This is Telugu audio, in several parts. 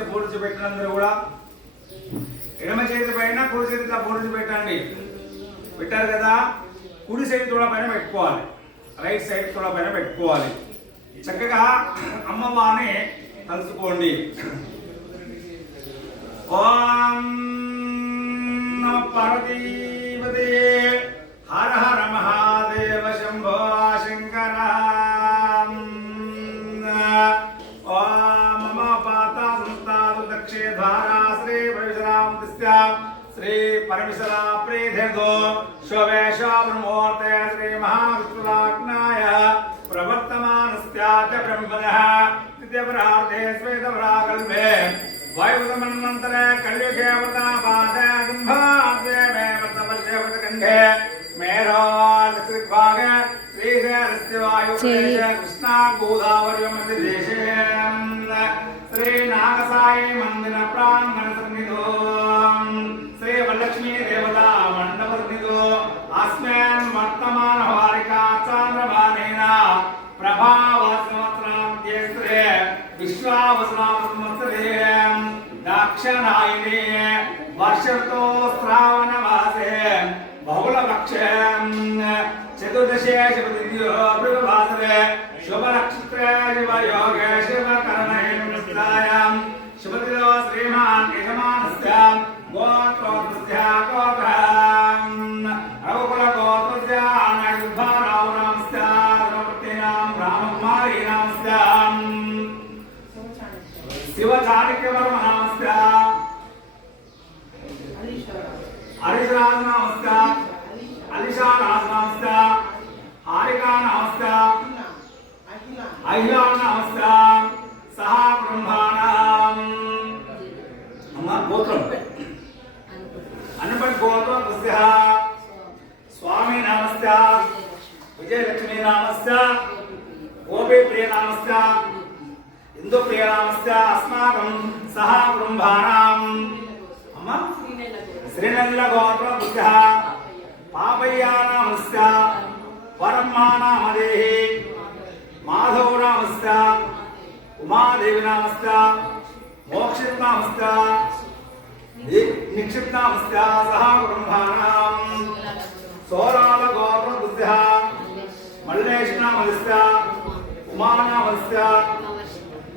బోర్డు పెట్టినందరూ కూడా. ఎడమ చేతి పైన కుడి చేతిలో బోర్డు పెట్టండి పెట్టారు కదా? కుడి సైడ్ తోడ పైన పెట్టుకోవాలి. రైట్ సైడ్ తోడ పైన పెట్టుకోవాలి. చక్కగా అమ్మవారిని తలుచుకోండి. ఓం పార్వతీపదే परमेश्वरा प्रीधिर्गो स्ववेशा ब्रह्मोर्ते श्रीमहाविष्णुलाग्नाय प्रवर्तमानस्याच ब्रह्मणः नित्यपरार्थे श्वेतपराकल्पे वायुसमन्वन्तरे कल्युषेवतापादे मे वर्तवर्षेवतकण्ठे मेरोलक्षिग्भागे श्रीशैलस्य वायुप्रदेश कृष्णागोदावर्यमधिदेशे श्रीनागसायी मन्दिरप्राङ्गणसन्निधो దాక్షణాయనే వర్షతో శ్రావణ మాసే బహుళ బహుళపక్షే చతుర్దశే శివదిద్యో ప్రభాసరే శుభ నక్షత్రే శివ యోగే శివ కరణాయాం శుభదిలో శ్రీమాన్ యజమానస్య గోత్రోత్స్య గోత్ర అహిలానాంస్య సహా బ్రహ్మాణం. అమ్మ గోత్రం. అనుపట్ గోత్రం తస్య. స్వామి నామస్య. విజయలక్ష్మీ నామస్య. గోపీ ప్రియ నామస్య. ఇందు ప్రియ నామస్య. అస్మాకం సహా అమ్మ శ్రీనల్ల పాపయ్యా నామస్య. మాధవ నామస్త ఉమాదేవి నామస్త మోక్షిత్ నామస్త నిక్షిప్ నామస్త సహా బృంభానాం సోరాల గోత్ర బుద్ధ మల్లేష్ హిమవశత నామస్త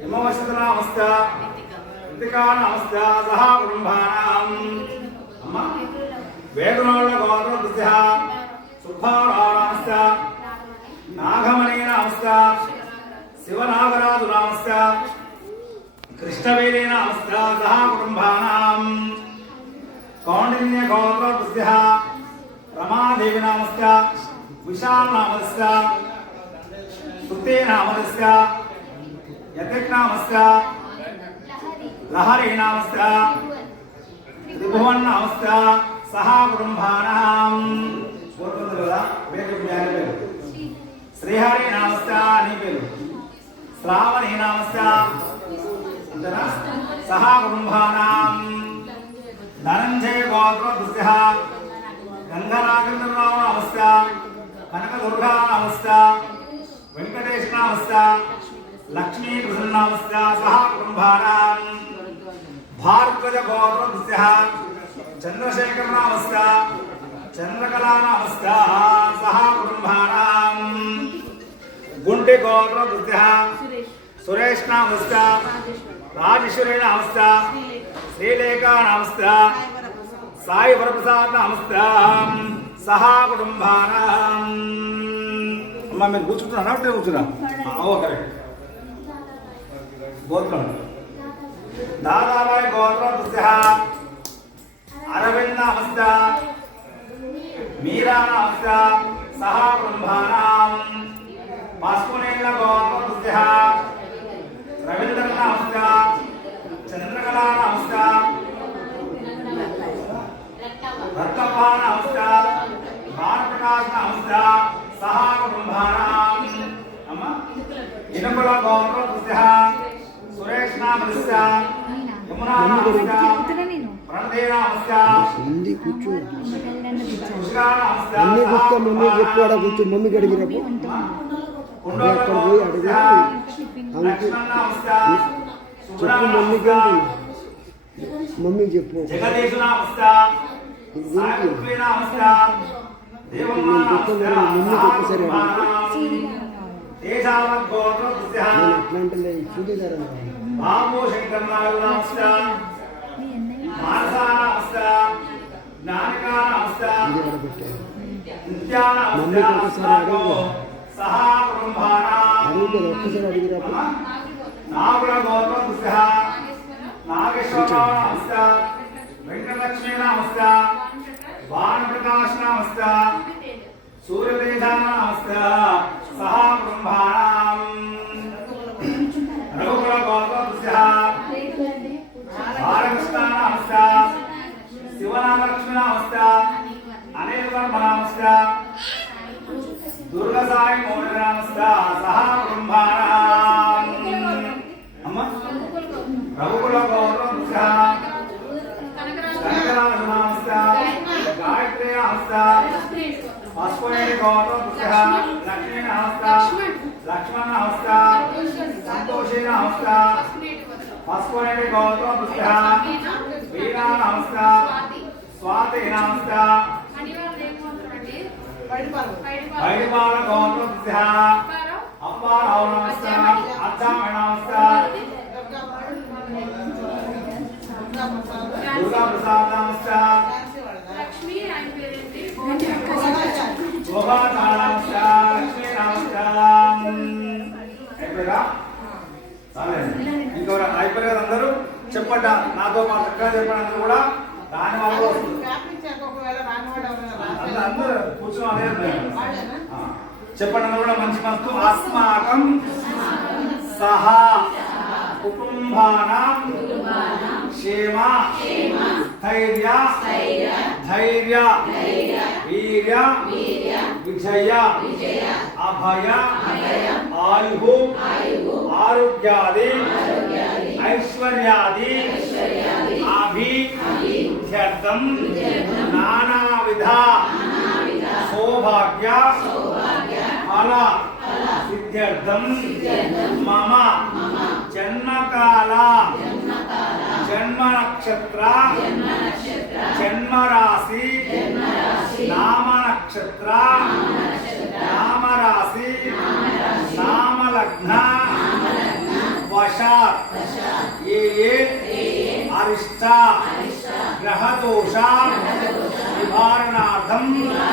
హిమవశతనామస్య ృతికానామస్య సహా బృంభానాం అమ్మ వేదనోళ్ళ గోత్ర బుద్ధ సుబ్బారామస్య నాగమణి నామస్య శివనాగరాజు నామస్య కృష్ణవేలి నామస్య సహా కుటుంబానాం. కౌండిన్య గౌరవ బుద్ధ రమాదేవి నామస్య విశాల్ నామస్య సుతే నామస్య యతిక్ నామస్య లహరి నామస్య త్రిభువన్ నామస్య సహా కుటుంబానాం. కోరుకుంది కదా? పేరు జ్ఞానం ఆయన శ్రీహరి నామస్య నీ పేరు. శ్రావణి నామస్య. అంతేనా? సహా కుటుంబానాం. ధనంజయ గోత్ర దుస్య గంగరాజేంద్రరావు నామస్య. కనకదుర్గా నామస్య. వెంకటేశ్ నామస్య. లక్ష్మీ కృష్ణ నామస్య. సహా కుటుంబానాం. భార్గవ గోత్ర దుస్య చంద్రశేఖర నామస్య. చంద్రకళా నామస్య. సహా కుటుంబానాం. గుంటె గోత్ర దుస్య సురేష్. నామస్య రాజేశ్వరి. నామస్య శ్రీలేఖ. నామస్య సాయి వరప్రసాద్ నామస్య సహా కుటుంబానాం. అమ్మ మీరు కూర్చుంటున్నా అంటే కూర్చున్నా ఓకే గోత్రం. దాదాబాయి గోత్ర దుస్య అరవింద్ నామస్య మీరా నామస్య సహా కుటుంబానాం పాస్కునేల గోత్ర దుస్య రవీంద్ర నామస్య చంద్రకళా నామస్య రత్తప్ప నామస్య భానుప్రకాశ్ నామస్య సహా కుటుంబానాం అమ్మ ఇనుముల గోత్ర దుస్య సురేష్ నామస్య యమునా నామస్య నేను ప్రణదే నామస్య ఉంది కూర్చో. అన్నీ కూర్చో మమ్మీ చెప్పు ఆడ కూర్చో మమ్మీ గడికి రేపు కుండోల అక్కడ పోయి అడిగి నామస్య చెప్పు మమ్మీకి మమ్మీకి చెప్పు అంటే చూడేదారా బాబు శంకర్నాథునామస్త మానసానామస్త జ్ఞానికానామస్త సహా కుటుంబానాం నాగుల గోత్రపుత్య నమస్త సూర్యతేజానమస్త సహా బ్రహ్మాణం రఘుకుల గోత్రపుత్య బాలకృష్ణ నమస్త శివనామలక్ష్మి నమస్త అనేక నమస్త దుర్గసాయి మౌన నమస్త సహా అమ్మ రఘుకుల గోత్రపుత్య కనకరాజు గాయత్రి నమస్త పశుపతి గౌతమ పుత్ర లక్ష్మీ లక్ష్మణ నమస్త సంతోషి నమస్త పశుపతి గౌతమ వీణా నమస్త స్వాతి నమస్త వైడిపాల గౌతమ పుత్ర అప్పారావు నమస్త అర్థామ నమస్త దుర్గా ప్రసాద్ నమస్త లక్ష్మి పేరేంటి గోపాల నమస్త లక్ష్మీ నమస్త అయిపోయారా సరే ఇంకెవరు అయిపోయారు కదా అందరూ చెప్పండి నాతో మా చక్కగా చెప్పండి అందరూ కూడా దాని వల్ల వస్తుంది అందరూ అందరూ కూర్చొని అదే చెప్పండి కూడా మంచి మనసు అస్మాకం సహా కుటుంబానాం క్షేమ స్థైర్య ధైర్య వీర్య విజయ అభయ ఆయు ఆరోగ్యాది ఐశ్వర్యాది అభిధ్యర్థం నానావిధ సౌభాగ్య ఫల సిద్ధ్యర్థం మమ జన్మకాల జన్మ నక్షత్ర జన్మ రాశి నామ నక్షత్ర నామ రాశి నామ లగ్న వశాత్ ఏ ఏ అరిష్ట గ్రహ దోష నివారణార్థం మమ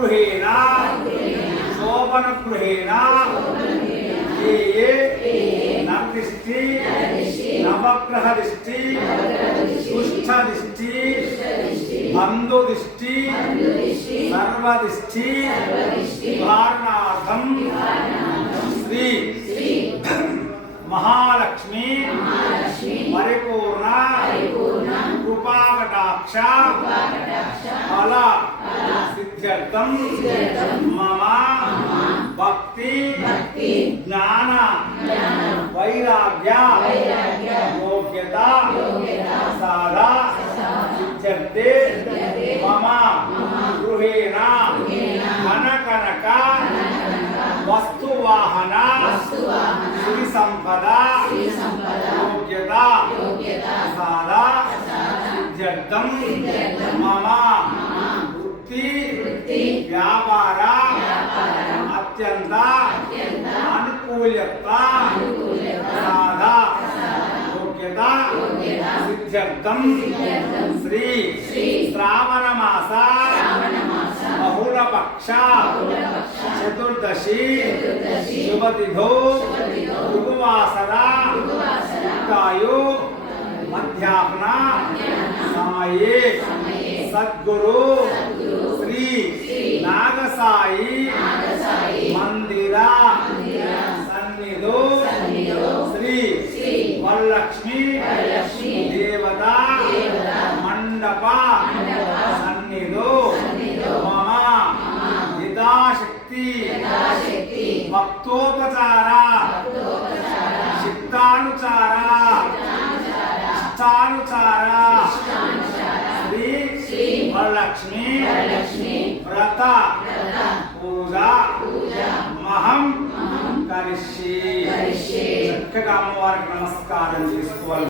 గృహేణ శోభన గృహేణ ఏ నర్దిష్టి నవగ్రహ దిష్టి సుష్ట దిష్టి బంధు దిష్టి సర్వదిష్టి నివారణార్థం శ్రీ మహాలక్ష్మి పరిపూర్ణ కృపాకటాక్ష అలా इत्यर्थम मम भक्ति ज्ञान वैराग्य योग्यता सारा इत्यर्थे मम गृहेण धनकनक श्री संपदा योग्यता सारा सिद्धर्थम मम वृत्ति ವ್ಯಾಪಾರ ಅತ್ಯಂತ ಅನುಕೂಲತ್ತ ಸಾಧ योग्यता ಸಿದ್ಧರ್ಥಂ ಶ್ರೀ ಶ್ರಾವಣ ಮಾಸ बहुल पक्षा चतुर्दशी शुभ तिथो युगवासरा युक्तायो मध्यापना समये सद्गुरु। श्री నాగసాయి మందిర సన్నిధో శ్రీ వరలక్ష్మి దేవత మండప సన్నిధో మమ యథాశక్తి భక్తోపచార చిత్తానుచార ఇష్టానుచార శ్రీ వరలక్ష్మి వ్రత. పూజ. మహం. కరిష్యే. చక్కగా అమ్మవారికి నమస్కారం చేసుకోవాలి.